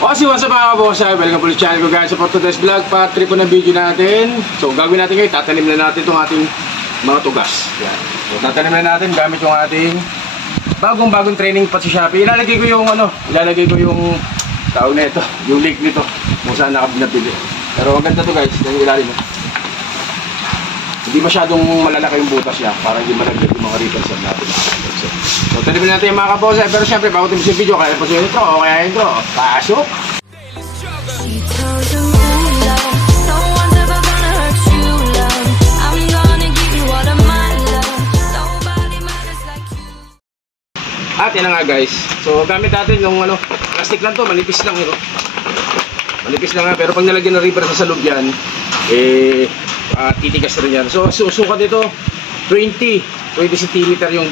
What's up mga kabosay? Welcome po sa channel ko guys. Sa today's vlog, part 3 po ng video natin. So gagawin natin ngayon, tatanim na natin itong ating mga tugas. Yan. So tatanim na natin gamit yung ating bagong training pa sa Shopee. Ilalagay ko yung tawag na ito, yung link nito kung saan nakabinabili. Pero maganda to guys, yung ilalim mo. Hindi masyadong malalaki yung butas niya para hindi malaglag yung mga ribbons natin. So tanimin natin yung mga kabosay. Pero syempre bago tayo sa video, kaya po sa intro o kaya intro, pasok! At yan na nga guys. So gamit natin yung plastic lang to, manipis lang ito. Manipis lang nga, pero pag nalagyan ng rubber sa loob yan, titigas rin yan. So susukat dito 20 cm yung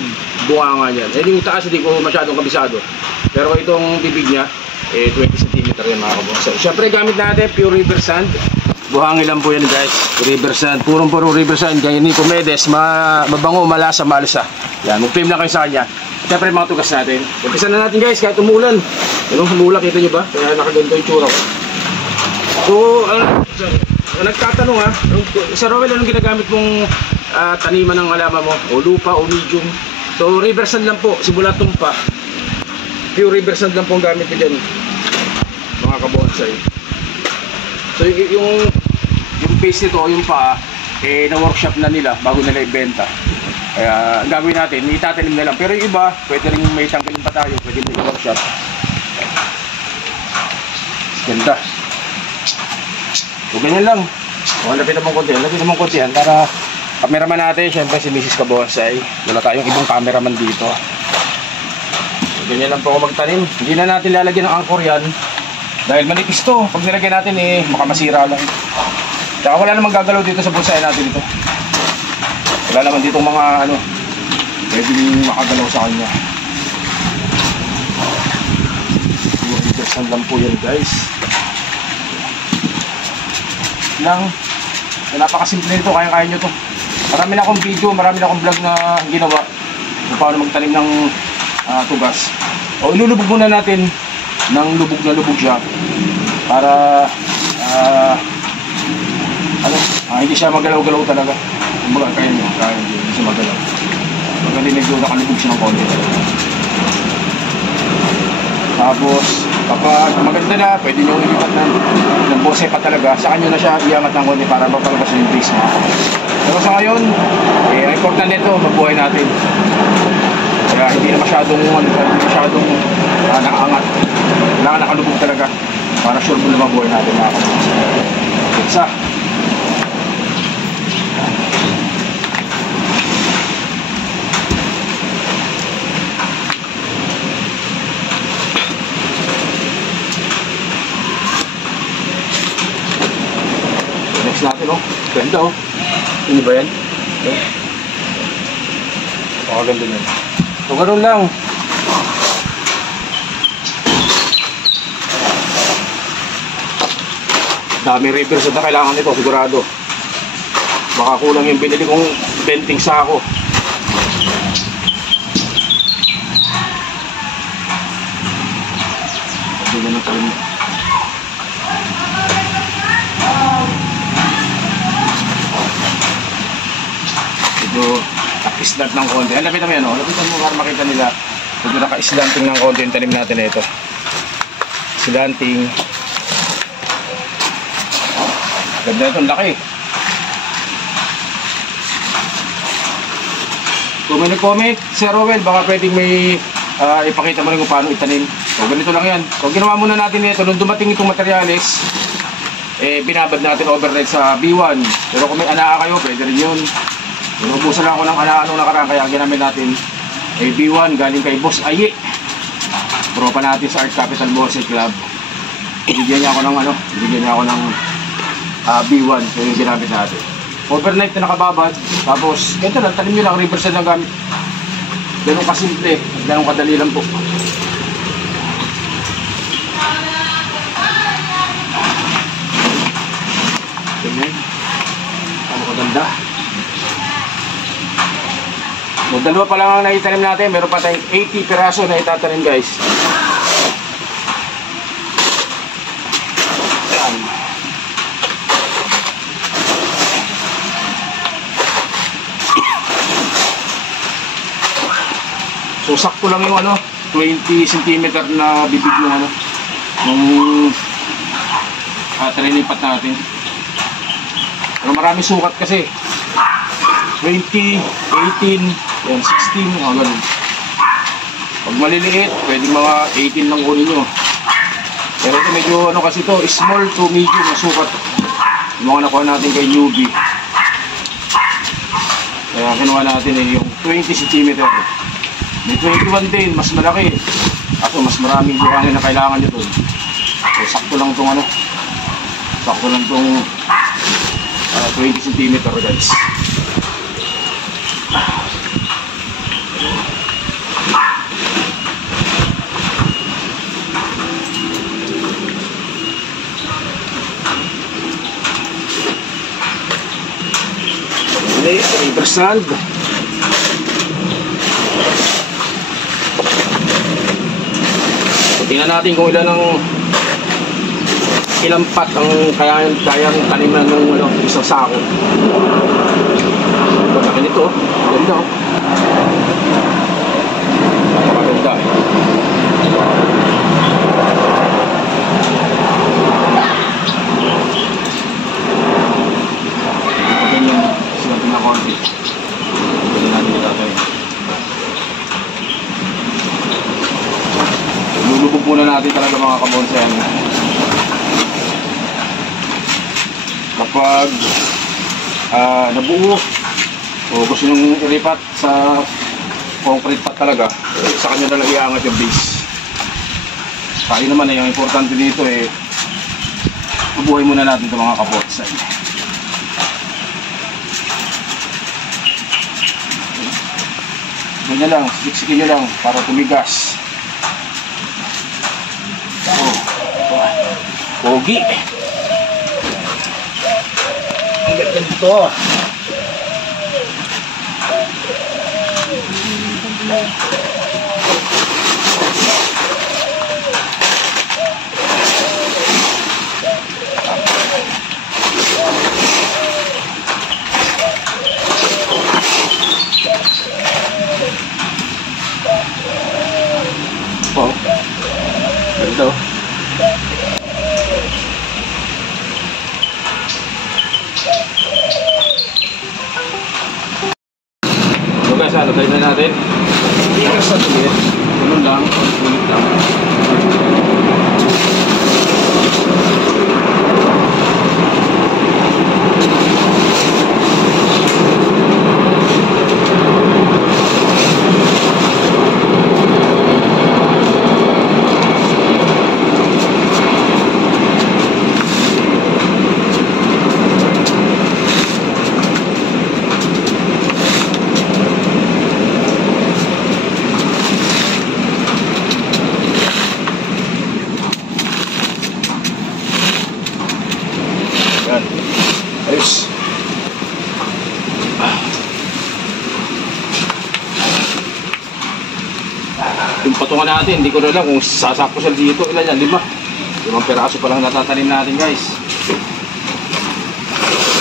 bunganga niyan. Yung taas hindi ko masyadong kabisado. Pero itong bibig niya 20 cm yan mga kabosay. So syempre gamit natin pure river sand. Buhangin lang po yan guys. River sand, puro river sand. Ganyan ni Comedes, mabango, malasa, malasa. Yan, mag-film lang kayo sa kanya. Syempre mga tugas natin. Umpisa na natin guys kahit umulan. Umulan, kita nyo ba? Kaya nakaganto yung tsura ko. So, nagtatanong ha, Sir Rowell, anong ginagamit mong taniman ng halaman mo? O lupa o medium? So, river sand lang po, simula tumpa. Pure river sand lang po ang gamit ko dyan, mga kabonsay. So, yung base nito, yung paa, na-workshop na nila bago nila ibenta. Kaya, ang gagawin natin, itatanim na lang. Pero yung iba, pwede rin may tanggalin pa tayo, pwede rin i-workshop. Ganda. So ganyan lang. Lapin naman konti yan para cameraman natin, syempre si Mrs. Kabonsay. Wala tayong ibang cameraman dito. So ganyan lang po ako magtanim. Hindi na natin lalagyan ng anchor yan dahil manipis to. Pag nilagyan natin baka masira lang. Tsaka wala namang gagalaw dito sa bonsai natin ito. Wala naman ditong mga pwedeng makagalaw sa kanya. Yung lang po yan guys. Lang. Napakasimple nito, kaya nyo to. Marami na akong video, marami na akong vlog na ginawa kung paano magtanim ng tugas. O ilulubog muna natin ng lubog na lubog siya para hindi siya magalaw-galaw talaga. Kumbaga kaya nyo, hindi siya magalaw. Pagka medyo nakalubog siya ng konti. Tapos kapag maganda na, pwede nyo ilipat ng bonsai pa talaga. Sa kanyo na siya iangat ng konti para mapalabas yung base mo. Pero sa ngayon, ang important nito, mabuhay natin. Kaya hindi na masyadong nakaangat. Kailangan nakalubog talaga para sure mo na mabuhay natin mga kabosay. Isa. Natin ganda ini ba yan? Ganda yan. So ganoon lang. Dami river sa kailangan nito sigurado. Baka kulang yung binili kong benting sako. Hindi na tayo. Naka-islant ng konti. Lapitan mo yan lapitan mo para makita nila. Medyo naka-islanting ng konti yung tanim natin na ito. Islanting. Ganda itong laki. Kung may nag-comment, Sir Rowell, baka pwedeng may ipakita mo rin kung paano itanim. So ganito lang yan. So ginawa muna natin ito. Nung dumating itong materials, binabad natin overnight sa B1. Pero kung may anaa kayo, pwede rin yun. Inubusan lang ako ng anong nakaraan, kaya ginamit natin B1 galing kay Boss Aye. Tropa natin sa Art Capital Bonsai Club. Bigyan niya ako ng B1, so yung ginamit natin. Overnight na nakababad, tapos ito lang, tanim nyo lang, river sand ang gamit. Ganun kasimple, ganun kadali lang po. Ganyan. Ano kaganda. So, dalawa pa lang ang naitanim natin. Meron pa tayong 80 piraso na itatanim guys. So sakto lang yung 20 cm na bibig ng nung trinipat natin. Pero marami sukat kasi. 20, 18, 16, ganun. Pag maliliit, pwedeng mga 18 lang kunin nyo. Pero ito medyo kasi ito, small to medium na sukat. Yung mga nakuha natin kay newbie. Kaya kinuha natin yung 20 cm. May 21 din, mas malaki. Ako, mas maraming buhangin na kailangan nyo dun. So, sakto lang itong sakto lang itong 20 cm guys. River sand. Tingnan natin kung ilang pat ang kayang taniman ng isang sako. Laki nito, ganda oh. Napakaganda eh. Ganyan sinabi na konti. Ganyan natin itatayo. Lulubog muna natin talaga mga kabonsayan. Kapag nabuo o gusto nyo ilipat sa concrete pat talaga, sa kanya na lang iangat yung base. Kaya naman yung importante dito ubuhay muna natin ito mga kabonsayan. Ganyan lang, siksikin nyo lang para tumigas. Pogi. Ang ganda nito. Oh, ganda. Tayo na natin. Ikas na tulit. Ganun lang. Ulit lang. Ayos. Yung patungan natin, hindi ko na lang kung sasakpo siya dito. Ilan yan? 5 peraso pa lang natatanim natin guys.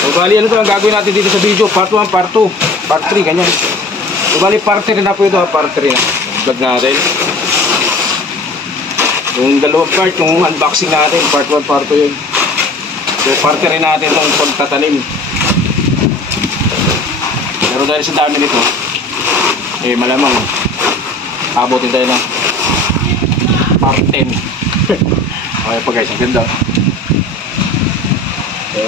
So bali ano ito ang gagawin natin dito sa video? Part 1, part 2, part 3, ganyan. So bali part 3 na po ito, part 3 na vlog natin. Yung dalawang part, yung unboxing natin, part 1, part 2 yun. So parte rin natin itong pagtatanim. Pero dahil sa dami nito malamang abutin tayo ng part 10. Okay pa guys, ang ganda.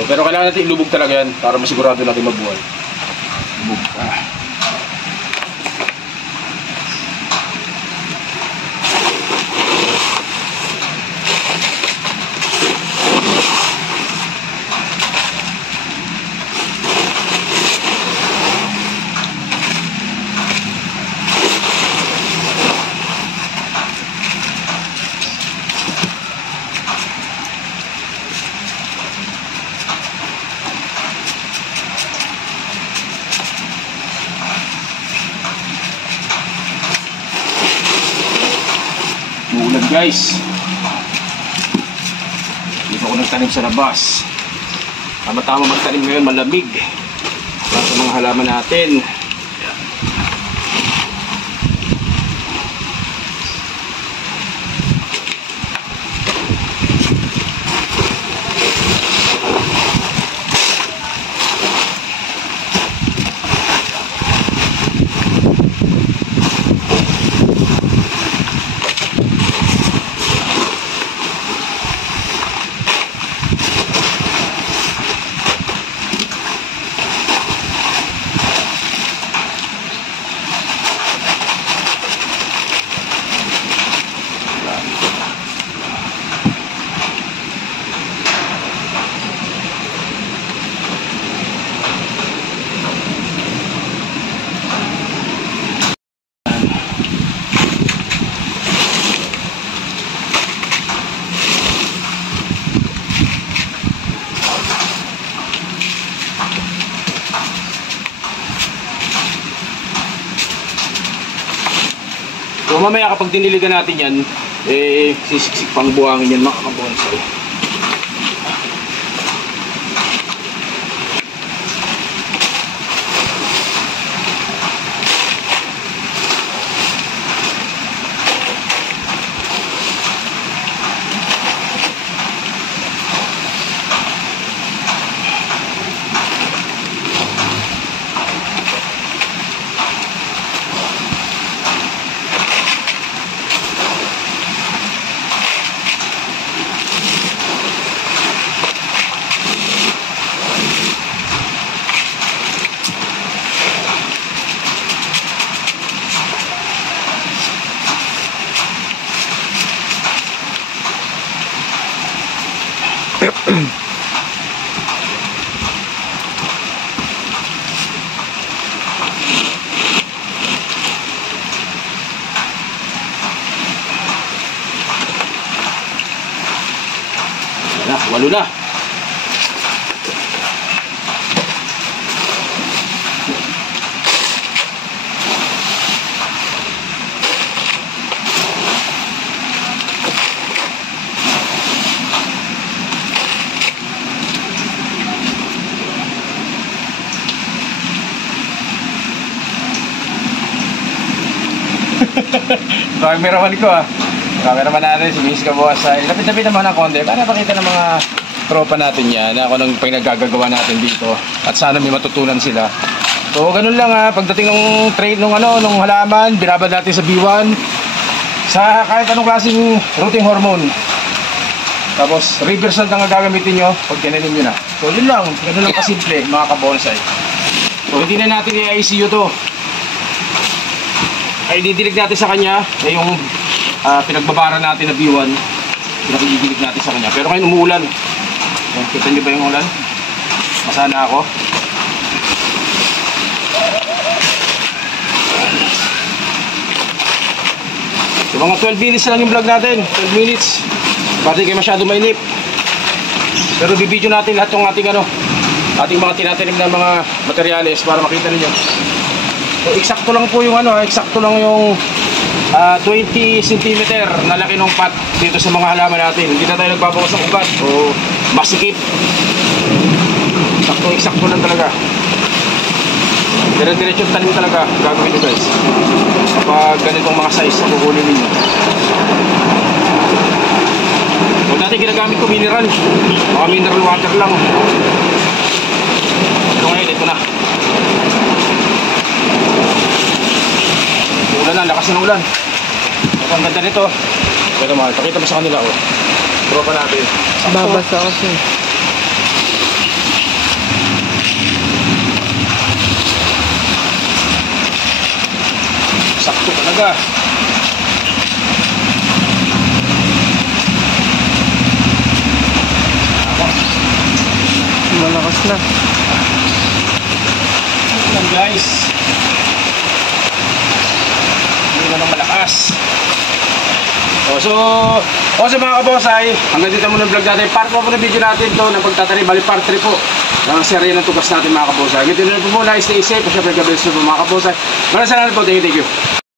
Pero kailangan natin ilubog talaga yan para masigurado natin mabuhay. Lubog. Uulan guys. Dito ako nagtanim sa labas. Tama-tama magtanim ngayon, malamig. Para sa mga halaman natin. So mamaya kapag diniligan natin yan, sisiksik pang buhangin yan mga kabonsay. Walo na. Cameraman ko cameraman natin si Miss Kabosay. Lapit-lapit naman ng konti para pakita ng mga tropa natin yan na kung anong pinaggagawa natin dito at sana may matutunan sila. So ganun lang pagdating ng train nung halaman, binabad natin sa B1 sa kahit anong klaseng rooting hormone. Tapos reversal lang ang gagamitin nyo pag kinanin nyo na. So yun lang, ganun lang kasimple mga kabonsay. So hindi na natin i-ICU to. Ay didilig natin sa kanya yung pinagbabara natin na B1. Pinakidilig natin sa kanya. Pero ngayon umuulan. Kita nyo ba yung ulan? Masana ako. So mga 12 minutes lang yung vlog natin. 12 minutes. Pati kayo masyado mainip. Pero bibidyo natin lahat yung ating mga tinatanim na mga materyales para makita niyo. So eksakto lang po yung eksakto lang yung 20 cm na laki ng pot dito sa mga halaman natin. Hindi na tayo nagbabawas ng ugat o masikip. Eksakto lang talaga. Dire-diretso tanim talaga gagawin nyo guys kapag ganitong mga size na kukunin ninyo. Huwag natin ginagamit ko mineral, mga mineral water lang. Pero ngayon ito na ulan na, lakas ng ulan. Ang ganda nito. Ito mahal, pakita mo sa kanila tropa natin babasa kasi sakto talaga. malakas na. Yan guys. Hindi na ng malakas. So mga kabosay, hanggang dito muna yung vlog natin. Part 1 po na video natin to ng pagtatanim. Bali part 3 po ng serye ng tugas natin mga kabosay. Ganito na po muna, stay safe. Siyempre, God bless you po mga kabosay. Maraming salamat po. Thank you.